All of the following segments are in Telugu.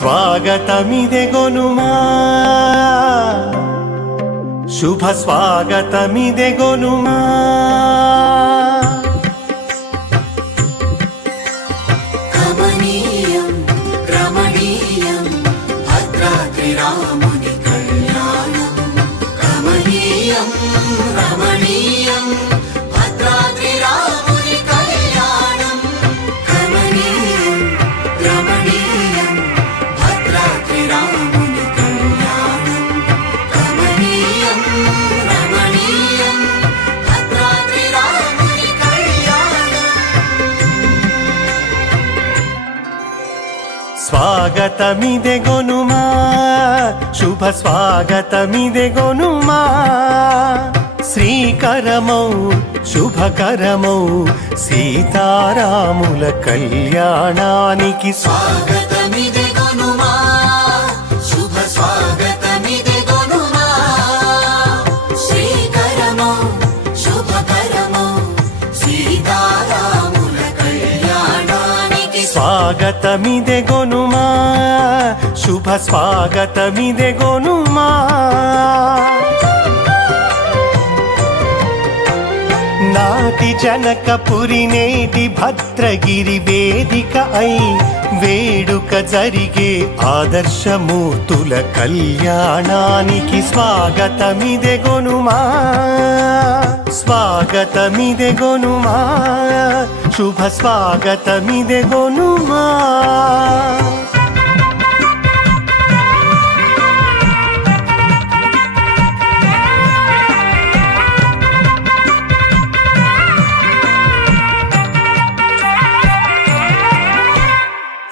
స్వాగతమిదెగొనుమా శుభ స్వాగతమిదెగొనుమా కమనీయం రమణీయం భద్రాద్రి రాముని కళ్యాణం కమనీయం రమణీయం భద్రాద్రి రాముని కళ్యాణం కమనీయం రమణీయం భద్రాద్రి రాముని కళ్యాణం కమనీయం రమణీయం భద్రాద్రి రాముని కళ్యాణం స్వాగతమిదెగొనుమా శుభ స్వాగతమిదెగొనుమా శ్రీకరమౌ శుభకరమౌ సీతారాముల కళ్యాణానికి స్వాగతమిదెగొనుమా శుభ స్వాగతమిదెగొనుమా శ్రీకరమౌ శుభకరమౌ సీతారాముల కళ్యాణానికి స్వాగతమిదెగొనుమా శుభ స్వాగతమిదెగొనుమా నాటి జనకపురి నేటి భద్రగిరి వేదిక అయి వేడుక జరిగే ఆదర్శమూర్తుల కళ్యాణానికి స్వాగతమిదెగొనుమా స్వాగతమిదెగొనుమా శుభ స్వాగతమిదెగొనుమా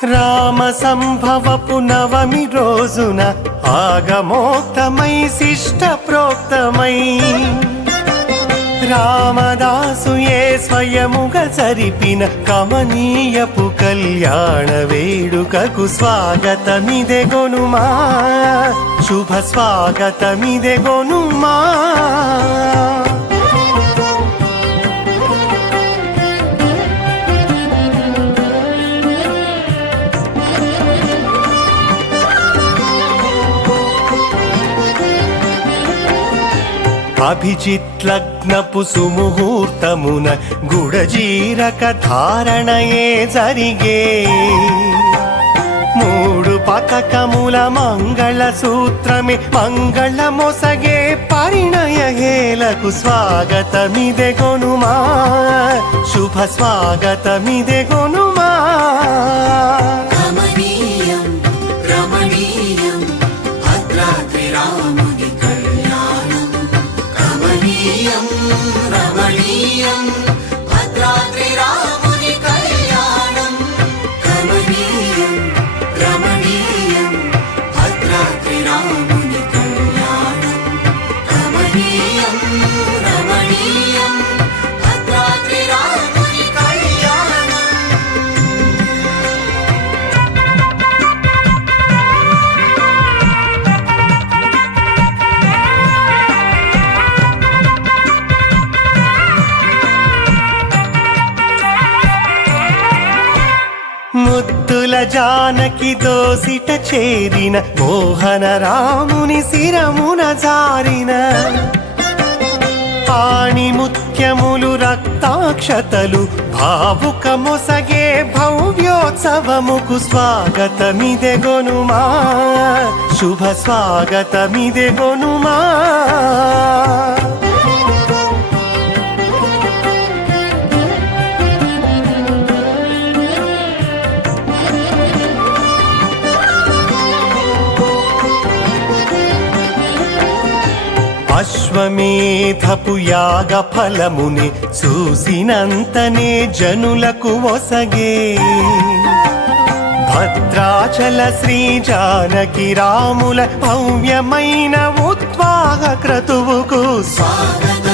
రామ సంభవపు నవమి రోజున ఆగమోక్తమై శిష్ట ప్రోక్తమై రామదాసుయే స్వయముగా జరిపిన కమనీయపు కళ్యాణ వేడుకకు స్వాగతమిదెగొనుమా శుభ స్వాగతమిదెగొనుమా అభిజిత్ లగ్నపు సుముహూర్తమున గుడజీరక ధారణయే జరిగే మూడు పతకముల మంగళ సూత్రమే మంగళ మొసగే పరిణయ హేలకు స్వాగతమిదెగొనుమా శుభ స్వాగతమిదెగొనుమా కమనీయం రమణీయం భద్రాద్రి రాముని కళ్యాణం కమనీయం రమణీయం భద్రాద్రి రాముని కళ్యాణం కమనీయం రమణీయం భద్రాద్రి రాముని కళ్యాణం కమనీయం రమణీయం భద్రాద్రి రాముని కళ్యాణం ముద్దుల జానకి దోసిట చేరిన మోహన రాముని శిరమున జారిన ఆణి ముత్యములు రక్తాక్షతలు భావుక మొసగే భవ్యోత్సవముకు స్వాగతమిదెగొనుమా శుభ స్వాగతమిదెగొనుమా అశ్వమేధపు యాగ ఫలముని చూసినంతనే జనులకు ఒసగే భద్రాచల శ్రీ జానకి రాముల భవ్యమైన ఉద్వాహ క్రతువుకు స్వాగత